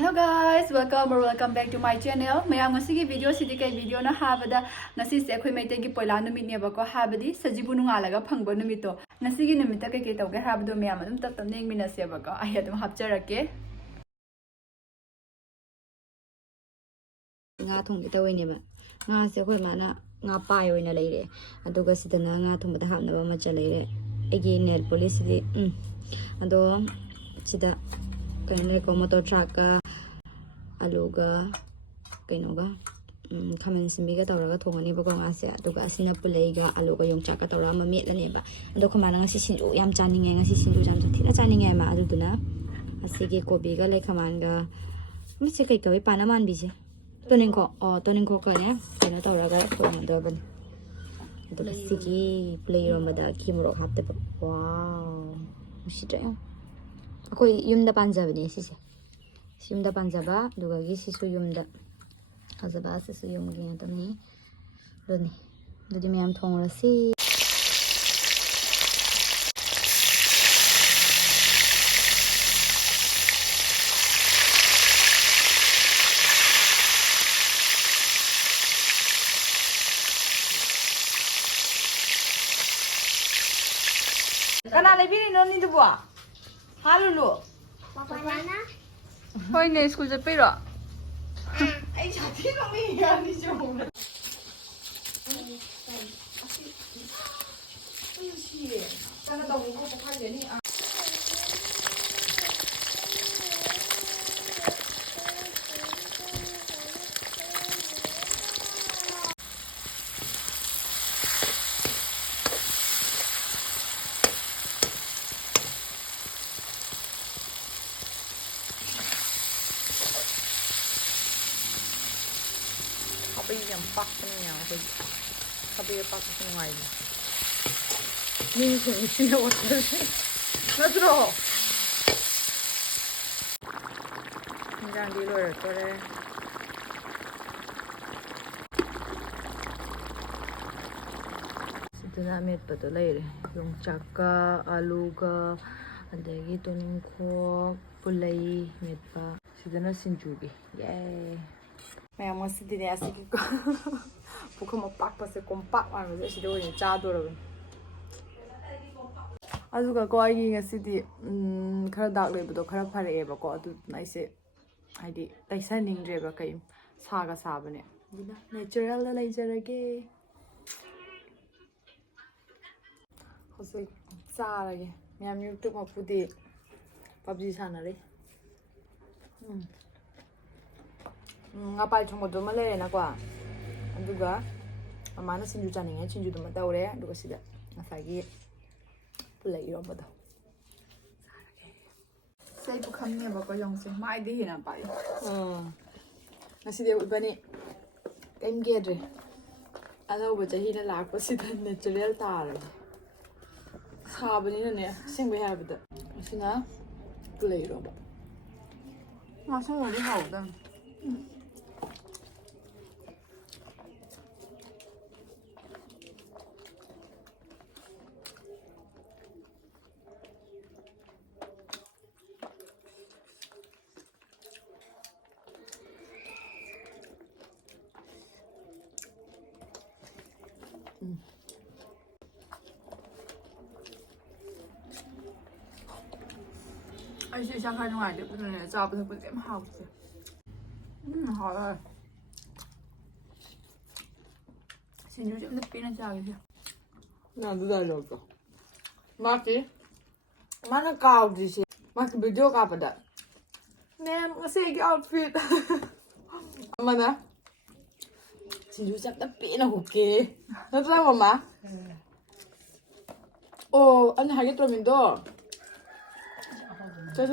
Hello guys, welcome back to my channel. Mayam ngasigi video sidi kai video na habada ngasi se khoi mai tegi poila numit ne ba ko habadi sajibu nu ngalaga phangba numit to ngasigi numit ta kai kai tawge habado mayam adum tap tam neng mina se ba ko ai adum hapcharake nga thong bita wei ne ba nga se khoi mana nga pai oina leire aduga sidana nga thong bita hapna ba ma chaleire egi nail polish di ado sida kaine ko motor truck ka aluga kainoga khamen simbiga tawraga thongani ba ko nga se aduga asina pulaiga aluga yongcha ka tawra ma met lane ba ado khomana nga si sinju yam chaninge nga si sinju jam thina chaninge ma aduduna asige kobi ga le khamanga mse kai ka pa na man bi se toning ko ka ne kaino tawraga thongda ban aduga sigi play romada kimro hatte ba wow mushita akoi yumda panjabani sise yumda panjaba dugagi sisu yumda hazaba sisu yumgi atami doni dudi miyam thongrasi kana lebini no ni duwa halulu Banana. hoi ne school je piro Ay, chati no me yan ni yo. kana daw ko ko khale ni Kapi yang pak punya, kapi pak punya ini. Ni pun sih water. Nadro. Jangan di luar, kore. Sedana met betul leh. Yung caka, alu ka, ada gitu ningko, pulai met pa. Sedana sinjugi. Yay. Mayam ngasidi ne asigi ko bukhama pakpa se kompak ma me si do ni cha do ro azuga ko ai ngasidi khara dak le bdo khara phare e ba ko adu nai se haidi taisa ning re ba kai saga sabane dina natural la laijarage hose sarage mayam youtube ma pudi PUBG sanare ngapai thong do male na kwa aduga amana sinju chaninga sinju dum tawre aduga sida asagi pulai ro bodo sai bu khamme ba ko yong se mai de hina pai aside ubani kaim gedre alo ba jahi na lak pa sida natural tar sabani ne singbe ha bada sina pulai ro ba ma song ri hao da ai sẽ sang khai ngoài được cái này cho bây giờ em học chứ hỏi rồi xin chú chậm nước pin nó chào cái gì nào tôi đây rồi mà chị mà nó cao gì chị mà cái video cao vậy nè nó sẽ cái outfit mà nè xin chú chậm nước pin là ok nó ra mà anh hay cái trò mình đó 저.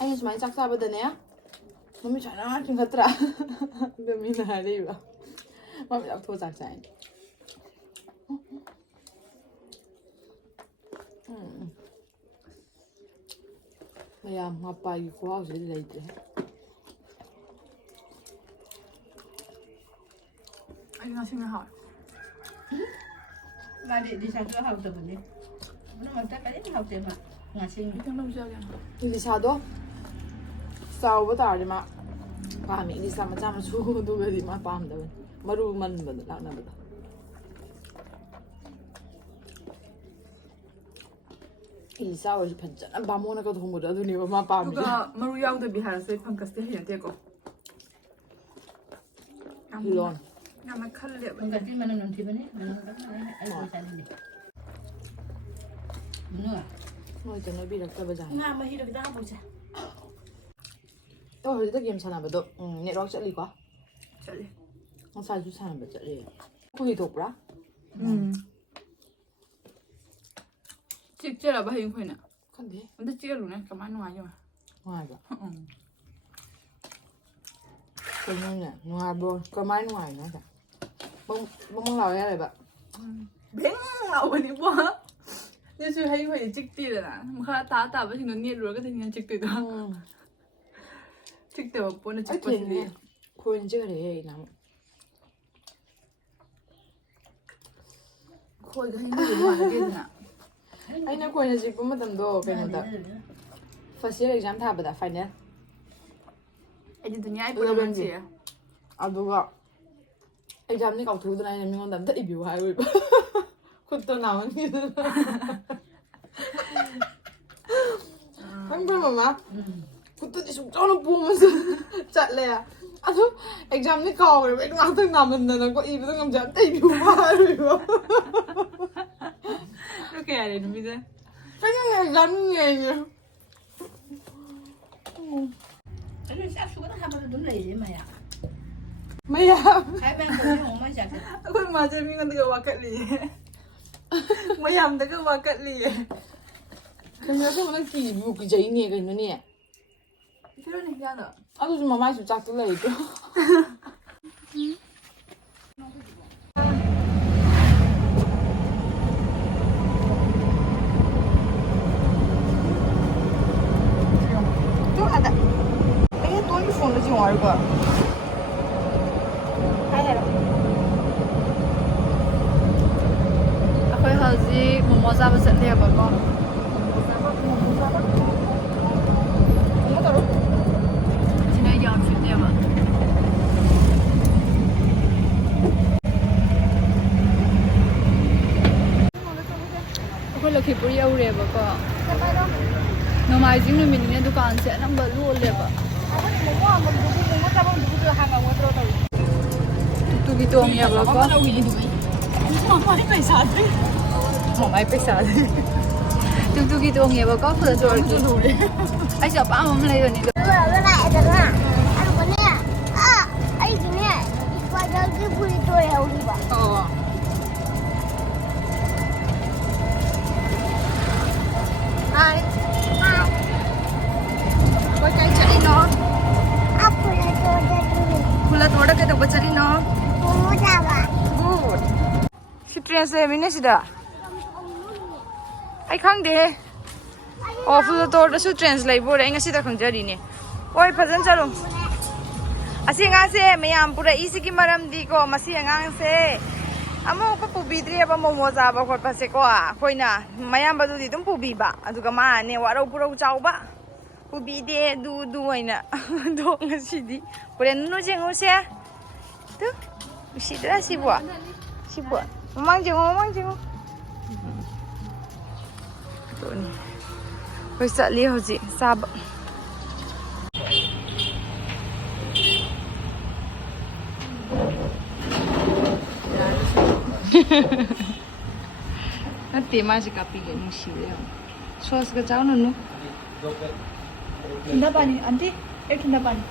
아니 좀 많이 짝사보다네요. 몸이 잘나긴 같더라. 몸이 나리 봐. 몸이 딱 도작자. 야, 아빠 이거 고아서 이래 이래. anh nó xin hỏi Là đi sang chỗ học tập đi. Nó mà ta cái học tập mà. Nga sinh. cái thằng đông chơi kìa 이제 자도 ꯆꯥꯎꯕ ꯇꯥꯔꯗꯤ ꯃꯥ ꯄꯥꯝꯃꯤ ꯏꯂꯤꯁꯥ ꯃꯆꯥ ꯃꯁꯨ ꯑꯗꯨꯒꯗꯤ ꯃꯥ ꯄꯥꯝꯗꯕꯅꯤ ꯃꯔꯨ ꯃꯟꯕꯗ ꯂꯥꯛꯅꯕꯗꯣ 이리사 어디 반찬 마모나가 동물이 아두니 뭐 마밤이 누가 마루 야우드비 하라서 펑카스테 해야 되고 물론 아마 칼레 Pagkat mana nanti bani, mana ay sana ni. Ano? 뭐 있잖아 비락다 보자 Nga mahirap kita ka bosa. 또 어디다 게임 사나 봐도 네트워크 쩔리고 쩔리 사주 사는 거 쩔리 거기 독브라 찍자라 봐 형 거이나 근데 근데 찍을로네 가만 와요 맞아 그러면 누가 뭐 그만 와요 맞아 뭐 나와야 돼 봐. 뱅 나오니 뭐 nhưng hay phải chích tiền là khá tá với nó nhiệt rồi cái thằng chích tiền đó chích tiền một nó chích tiền gì 코인 찍으래 나 khôi cái hình gì mà cái gì nè 아니 나 코인 찍고 뭐든도 배는다 first year exam 다 보다 final anh nhìn tụi nhái bữa bên gì 아 누가 exam이 가고 도드나 아니면 명 남자 리뷰 하고 그것도 나온 게 한글마마 그것도 지금 저는 보면서 짤래야 아주 exam이 가고 그래 왜 항상 남았나 거 이분 남자 리뷰 하고 이렇게 해야 되는 미세 그냥 exam이에요 Ano sa sugar na habang doon lagi maya. maya Ay ben ko yung maya. 그 맞아 미가 내가 와까리 뭐야 내가 와까리 그냥 그냥 기부 그 제이니 그 눈이 그러니 야나 아주 좀 많이 좀 작들래 이거 또 하다 이게 또 이거 손을 지금 알고 ako'y hazi mumozaba sa liya ba ko sino yung outfit niya ba ako'y Lakhipur yawre ba ko nomaijing numinine dukaan se anamba luole ba tukitong ya ba ko mai pesa tukitong ya ba ko pura jor ki ai sa pa mam lai ni oh hai कोई कहीं चली ना फुला तोड़ के तो बचली ना good सी train से मिने सिदा आई खंग दे ओ फुला तोड़ सु ट्रेन से लाई बोरे इंगा सिदा खंग जरी ने ओय फजन चलो असी nga se mayam pura isi ki maram di ko masi ngang se amo ko pubidri ba momo za ba khot pa se ko a khoina mayam ba du di dum pubi ba adu ka ma ne wa ro pura chau ba pubi de du aina do ngasi di pura nu jeng o se tu si dra si bo mang jeng to ni ko sa li ho ji sa ba Nanti masih kapi ke musi ya. Suas ke jauh nunu. Tinda pani, anti, tinda pani.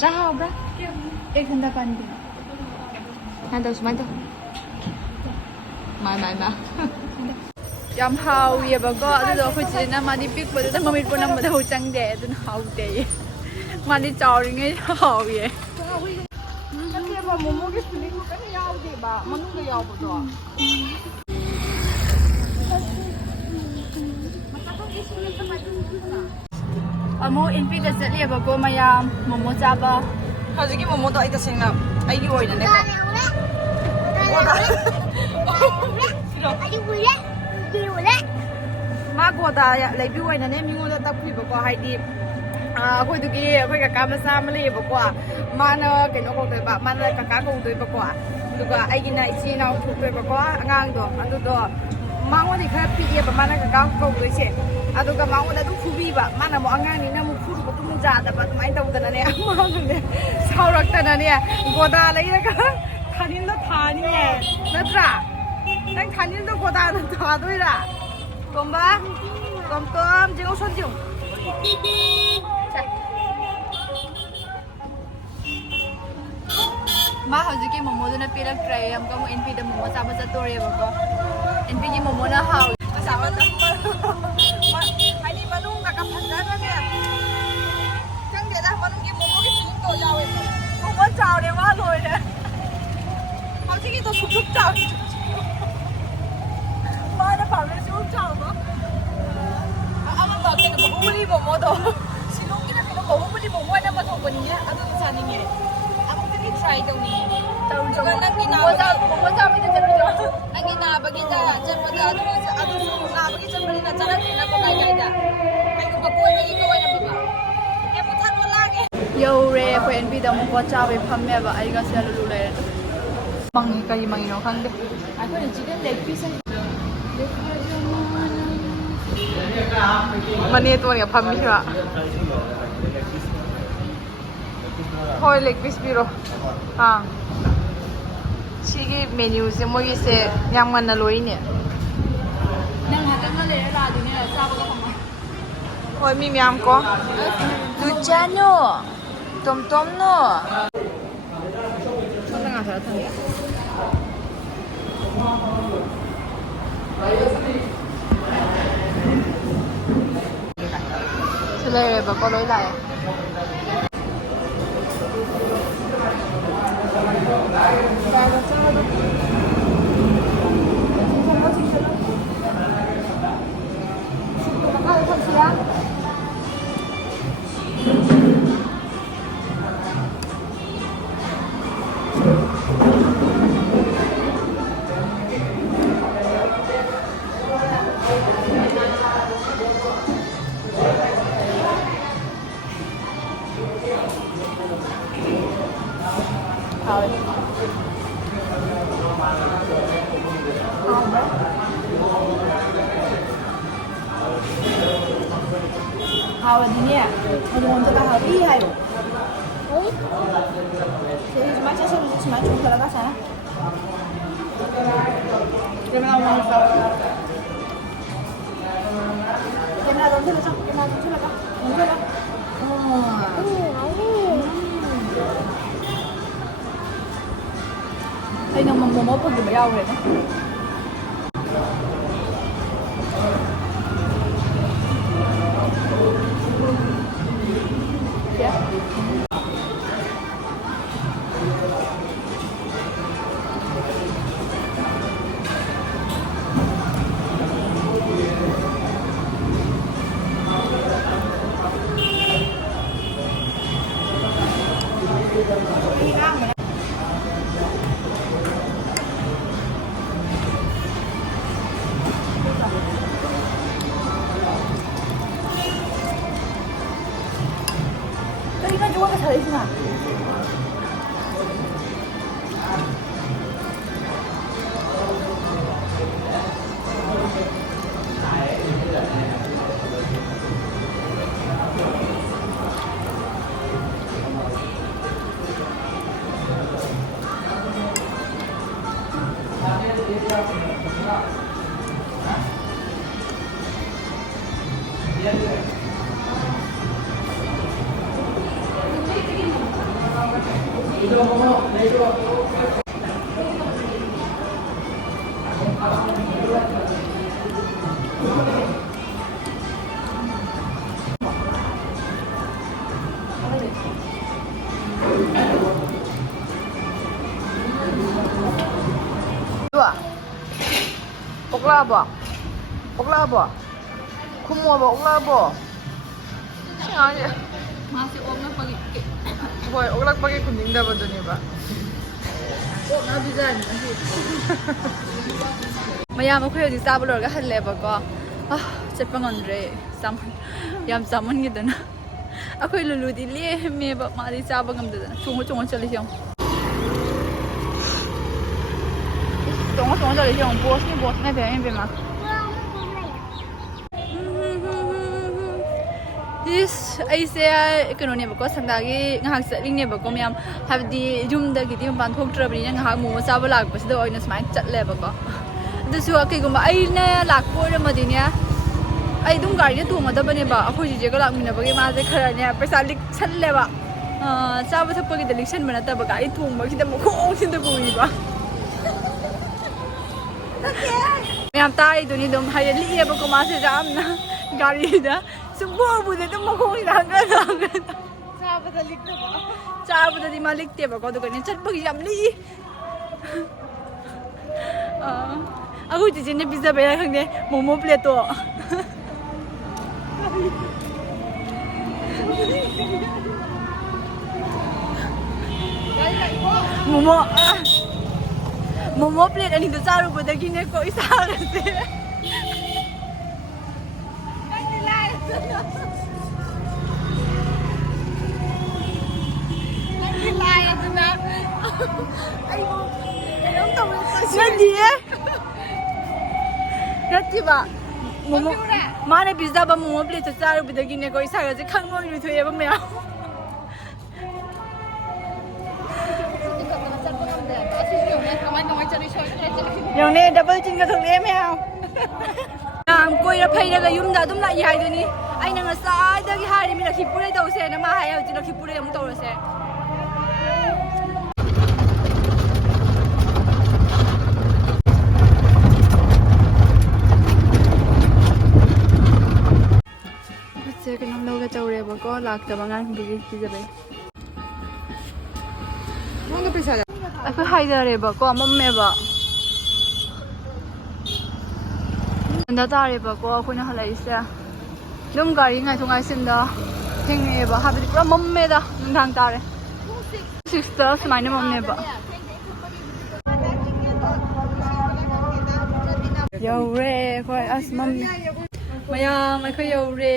Jauh bra? Tinda pani. Nanti usman tu. Mai. Yam hao ya bago, aduh aku jadi nama di pik, pada nama mir pun nama dah hujan deh, aduh hao deh. Mandi cawring aja hao ya. 모모게 풀리고 그냥 야우디 봐 먹는 거 야우도 Amo inpi ka sa liya bago mayam momo chaba. 가지기 모모도 아이다 생나 아이기 오이네 내가 마 고다 야 레비 오이네 내 미고다 딱 피고 하이디 ꯑꯩꯈꯣꯏꯗꯨꯒꯤ ꯑꯩꯈꯣꯏ ꯀꯀꯥ ꯃꯆꯥ ꯑꯃ ꯂꯩꯌꯦꯕꯀꯣ ꯃꯥꯅ ꯀꯩꯅꯣ ꯀꯧꯗꯣꯏꯕ ꯃꯥꯅ ꯀꯀꯥ ꯀꯧꯗꯣꯏꯕꯀꯣ ꯑꯗꯨꯒ ꯑꯩꯒꯤꯅ ꯏꯆꯦ ꯏꯅꯥꯎ ꯊꯣꯛꯇꯣꯏꯕꯀꯣ ꯑꯉꯥꯡꯗꯣ ꯑꯗꯨꯗꯣ ꯃꯉꯣꯟꯗꯤ ꯈꯔ ꯄꯤꯛꯑꯦꯕ ꯃꯥꯅ ꯀꯀꯥ ꯀꯧꯗꯣꯏꯁꯦ ꯑꯗꯨꯒ ꯃꯉꯣꯟꯗ ꯑꯗꯨꯝ ꯐꯨꯕꯤꯕ ꯃꯥꯅ ꯑꯃꯨꯛ ꯑꯉꯥꯡꯅꯤꯅ ꯑꯃꯨꯛ ꯐꯨꯔꯨ ꯃꯇꯨꯡ ꯌꯥꯗꯕ ꯑꯗꯨꯃꯥꯏꯅ ꯇꯧꯗꯅꯅꯦ ꯑꯃꯅꯅꯦ ꯁꯥꯎꯔꯛꯇꯅꯅꯦ ꯒꯣꯗꯥ ꯂꯩꯔꯒ ꯊꯥꯅꯤꯟꯗꯣ ꯊꯥꯅꯤꯌꯦ ꯅꯠꯇ꯭ꯔꯥ ꯅꯪ ꯊꯥꯅꯤꯟꯗꯣ ꯒꯣꯗꯥꯗ ꯊꯥꯗꯣꯏꯔꯥ ꯇꯣꯝꯕ ꯇꯣꯝ ꯖꯦꯡꯉꯣ ꯁꯣꯟ ꯖꯦꯡꯉꯣ ꯃꯥ ꯍꯧꯖꯤꯛꯀꯤ ꯃꯣꯃꯣꯗꯨꯅ ꯄꯤꯔꯛꯇ꯭ꯔꯦ ꯑꯃꯨꯛꯀ ꯑꯃꯨꯛ NPꯗ ꯃꯣꯃꯣ ꯆꯥꯕ ꯆꯠꯇꯣꯔꯦꯕꯀꯣ NPꯒꯤ ꯃꯣꯃꯣꯅ ꯍꯥꯎꯏ ꯍꯥꯏꯗꯤ ꯃꯅꯨꯡꯗꯒ ꯐꯖꯅꯅꯦ ꯈꯪꯗꯦꯗ ꯃꯅꯨꯡꯒꯤ ꯃꯣꯃꯣꯒꯤ ꯐꯤꯂꯤꯡꯗꯣ ꯌꯥꯎꯋꯦ ꯃꯣꯃꯣ ꯆꯥꯎꯔꯦ ꯋꯥ ꯂꯣꯏꯔꯦ ꯍꯧꯖꯤꯛꯀꯤꯗꯣ ꯁꯨꯛ ꯆꯥꯎꯔꯦ ꯃꯥꯅ ꯄꯥꯝꯃꯦ ꯁꯨꯛ ꯆꯥꯎꯕ ꯑꯃ ꯀꯩꯅꯣ ꯕꯍꯨꯕꯂꯤ ꯃꯣꯃꯣꯗꯣ ꯁꯤꯂꯣꯡꯒꯤꯅ ꯀꯩꯅꯣ ꯕꯍꯨꯕꯂꯤ ꯃꯣꯃꯣ ꯍꯥꯏꯅ ꯑꯃ ꯊꯣꯛꯄꯅꯤꯅꯦ ꯑꯗꯨꯗꯣ ꯆꯥꯅꯤꯡꯉꯦ ꯑꯃꯨꯛꯇꯗꯤ ꯇ꯭ꯔꯥꯏ ꯇꯧꯅꯤꯡꯉꯦ ꯑꯗꯨꯒ ꯅꯪꯒꯤ ꯅꯪꯒꯤ ꯅꯥꯕꯒꯤꯗ ꯆꯠꯄꯗ ꯑꯗꯨꯁꯨ ꯅꯥꯕꯒꯤ ꯆꯠꯄꯅꯤꯅ ꯆꯠꯂꯛꯇ꯭ꯔꯦꯅꯀꯣ ꯀꯥꯏꯗ ꯀꯩꯒꯨꯝꯕ ꯀꯣꯏꯕꯒꯤꯒ ꯑꯣꯏꯔꯝꯃꯕ ꯑꯦ ꯃꯨꯊꯠꯂꯣ ꯂꯥꯡꯉꯦ ꯌꯧꯔꯦ ꯑꯩꯈꯣꯏ NPꯗ ꯑꯃꯨꯛ ꯄꯣꯠ ꯆꯥꯕꯩ ꯐꯝꯃꯦꯕ ꯑꯩꯒ ꯁꯤꯗ ꯂꯨꯂꯨ ꯂꯩꯔꯦ ꯃꯪꯉꯤ ꯀꯔꯤ ꯃꯪꯉꯤꯅꯣ ꯈꯪꯗꯦ ꯑꯩꯈꯣꯏꯅ ꯆꯤꯀꯟ ꯂꯦഗ് ꯄꯤꯁ ꯃꯅꯦ ꯇꯣꯟꯒ ꯐꯝꯃꯤꯕ ꯍꯣꯏ ꯂꯦഗ് ꯄꯤꯁ ꯄꯤꯔꯣ ꯁꯤꯒꯤ ꯃꯦꯅ꯭ꯌꯨꯁꯦ ꯃꯣꯏꯒꯤꯁꯦ ꯌꯥꯝ ꯉꯟꯅ ꯂꯣꯏꯅꯦ ꯅꯪ ꯉꯥꯛꯇꯪꯒ ꯂꯩꯔ ꯂꯥꯛꯑꯗꯤꯅꯦ ꯆꯥꯕꯒ ꯐꯪꯉꯣꯏ ꯍꯣꯏ ꯃꯤ ꯃꯌꯥꯝ ꯀꯣ ꯂꯨꯆꯥꯅꯣ ꯇꯣꯝꯇꯣꯝꯅꯣ ꯁꯣꯝꯗ ꯉꯥ ꯈꯔ ꯊꯝꯒꯦ ꯁꯤ ꯂꯩꯔꯦꯕꯀꯣ ꯂꯣꯏ ꯂꯥꯛꯑꯦ 하와디네 어디 먼저 하와디 하요. 어? 제일 맛있어 좋지 마. 좀 들어가자. 그러면 먹었어. 걔나 넌 들어가. 걔나 좀 들어가. 넌 들어가. Đây nó mà một phần của nhau rồi đó. 이건 누가 잘해주나? 좋아. 오글라봐. 오글라봐. 굶어봐. 오글라봐. 아니. 맛이 오글락박이. 뭐 오글락박이 굶는다 보더니 봐. 나도 잘. ꯃꯌꯥꯝ ꯑꯩꯈꯣꯏ ꯍꯧꯖꯤꯛ ꯆꯥꯕ ꯂꯣꯏꯔꯒ ꯍꯜꯂꯦꯕꯀꯣ ꯆꯠꯄ ꯉꯝꯗ꯭ꯔꯦ ꯌꯥꯝ ꯆꯥꯃꯟꯈꯤꯗꯅ ꯑꯩꯈꯣꯏ ꯂꯨꯂꯨꯗꯤ ꯂꯦꯝꯃꯦꯕ ꯃꯥꯗꯤ ꯆꯥꯕ ꯉꯝꯗꯗꯅ ꯆꯣꯡꯉ ꯆꯠꯂꯤꯁꯦ ꯌꯦꯡꯉꯣ ꯆꯣꯡꯉ ꯆꯠꯂꯤꯁꯦ ꯌꯦꯡꯉꯣ ꯕꯣꯁꯅ ꯕꯦꯝꯃ ꯏꯁ ꯑꯩꯁꯦ ꯀꯩꯅꯣꯅꯦꯕꯀꯣ ꯁꯟꯗꯥꯒꯤ ꯉꯥꯏꯍꯥꯛ ꯆꯠꯂꯤꯅꯦꯕꯀꯣ ꯃꯌꯥꯝ ꯍꯥꯏꯕꯗꯤ ꯌꯨꯝꯗꯒꯤꯗꯤ ꯃꯄꯥꯟ ꯊꯣꯛꯇ꯭ꯔꯕꯅꯤꯅ ꯉꯥꯏꯍꯥꯛ ꯃꯣꯃꯣ ꯆꯥꯕ ꯂꯥꯛꯄꯁꯤꯗ ꯑꯣꯏꯅ ꯁꯨꯃꯥꯏꯅ ꯆꯠꯂꯦꯕꯀꯣ ꯑꯗꯨꯁꯨ ꯀꯩꯒꯨꯝꯕ ꯑꯩꯅ ꯂꯥꯛꯄ ꯑꯣꯏꯔꯝꯃꯗꯤꯅꯦ ꯑꯩ ꯑꯗꯨꯝ ꯒꯥꯔꯤꯗ ꯇꯣꯡꯒꯗꯕꯅꯦꯕ ꯑꯩꯈꯣꯏ ꯆꯤꯆꯦꯒ ꯂꯥꯛꯃꯤꯟꯅꯕꯒꯤ ꯃꯥꯁꯦ ꯈꯔꯅꯦ ꯄꯩꯁꯥ ꯂꯤꯛꯁꯜꯂꯦꯕ ꯆꯥꯕ ꯊꯛꯄꯒꯤꯗ ꯂꯤꯛꯁꯟꯕ ꯅꯠꯇꯕ ꯒꯥꯔꯤ ꯊꯣꯡꯕꯒꯤꯗ ꯃꯈꯣꯡꯁꯤꯗ ꯄꯨꯔꯤꯕ ꯃꯌꯥꯝ ꯇꯥꯔꯤꯗꯨꯅꯤ ꯑꯗꯨꯝ ꯍꯥꯏꯗꯤ ꯂꯤꯛꯑꯦꯕꯀꯣ ꯃꯥꯁꯦ ꯌꯥꯝꯅ ꯒꯥꯔꯤꯗ ꯁꯨꯡꯄꯨꯗꯤ ꯑꯗꯨꯝ ꯃꯈꯣꯡꯁꯤꯗ ꯍꯪꯒꯠ ꯆꯥꯕꯗ ꯂꯤꯛꯇꯕ ꯆꯥꯕꯗꯗꯤ ꯃꯥ ꯂꯤꯛꯇꯦꯕꯀꯣ ꯑꯗꯨꯒꯅꯦ ꯆꯠꯄꯒꯤ ꯌꯥꯝ ꯂꯤꯛꯏ ꯑꯩꯈꯣꯏ ꯆꯤꯆꯦꯅ ꯄꯤꯖꯕꯩꯔꯥ ꯈꯪꯗꯦ ꯃꯣꯃꯣ ꯄ꯭ꯂꯦꯠꯇꯣ ꯃꯣꯃꯣ ꯄ꯭ꯂꯦꯠ ꯑꯅꯤꯗꯣ ꯆꯥꯔꯨꯕꯗꯒꯤꯅꯦꯀꯣ ꯏꯁꯥꯒꯁꯦ ꯅꯠꯇꯦꯕ ꯃꯣꯃꯣ ꯃꯥꯅ ꯄꯤꯖꯕ ꯃꯣꯃꯣ ꯄ꯭ꯂꯦꯠꯇꯣ ꯆꯥꯔꯨꯕꯗꯒꯤꯅꯦꯀꯣ ꯏꯁꯥꯒꯁꯦ ꯈꯪꯉꯣꯏ ꯂꯣꯏꯊꯣꯛꯑꯦꯕ ꯃꯌꯥꯝ ꯌꯧꯅꯦ ꯗꯕꯜ ꯆꯤꯟꯒ ꯊꯣꯛꯂꯛꯑꯦ ꯃꯌꯥꯝ ꯌꯥꯝ ꯀꯣꯏꯔ ꯐꯩꯔꯒ ꯌꯨꯝꯗ ꯑꯗꯨꯝ ꯂꯥꯛꯏ ꯍꯥꯏꯗꯨꯅꯤ ꯑꯩꯅ ꯉꯁꯥꯏꯗꯒꯤ ꯍꯥꯏꯔꯤꯃꯤ ꯂꯛꯈꯤꯄꯨꯔꯩ ꯇꯧꯁꯦꯅ ꯃꯥ ꯍꯥꯏ ꯍꯧꯖꯤꯛ ꯂꯛꯈꯤꯄꯨꯔꯩ ꯑꯃꯨꯛ ꯇꯧꯔꯁꯦ ꯈꯨꯠꯁꯦ ꯀꯩꯅꯣꯝ ꯂꯧꯒꯦ ꯇꯧꯔꯦꯕꯀꯣ ꯂꯥꯛꯇꯕ ꯑꯉꯥꯡꯁꯤꯡꯗꯨꯒꯤ ꯄꯤꯖꯕꯩ ꯑꯩꯈꯣꯏ ꯍꯥꯏꯊꯔꯦꯕꯀꯣ ꯃꯝꯃꯦꯕ ꯍꯟꯗ ꯇꯥꯔꯦꯕꯀꯣ ꯑꯩꯈꯣꯏꯅ ꯍꯜꯂꯛꯏꯁꯦ ꯑꯗꯨꯝ ꯒꯥꯔꯤ ꯉꯥꯏꯊꯣꯛ ꯉꯥꯏꯁꯤꯟꯗ ꯊꯦꯡꯅꯩꯑꯦꯕ ꯍꯥꯏꯕꯗꯤ ꯄꯨꯔꯥ ꯃꯝꯃꯦꯗ ꯅꯨꯡꯗꯥꯡ ꯇꯥꯔꯦ 6ꯇ ꯁꯨꯃꯥꯏꯅ ꯃꯝꯃꯦꯕ ꯌꯧꯔꯦ ꯑꯩꯈꯣꯏ ꯑꯁ ꯃꯝꯃꯦ ꯃꯌꯥꯝ ꯑꯩꯈꯣꯏ ꯌꯧꯔꯦ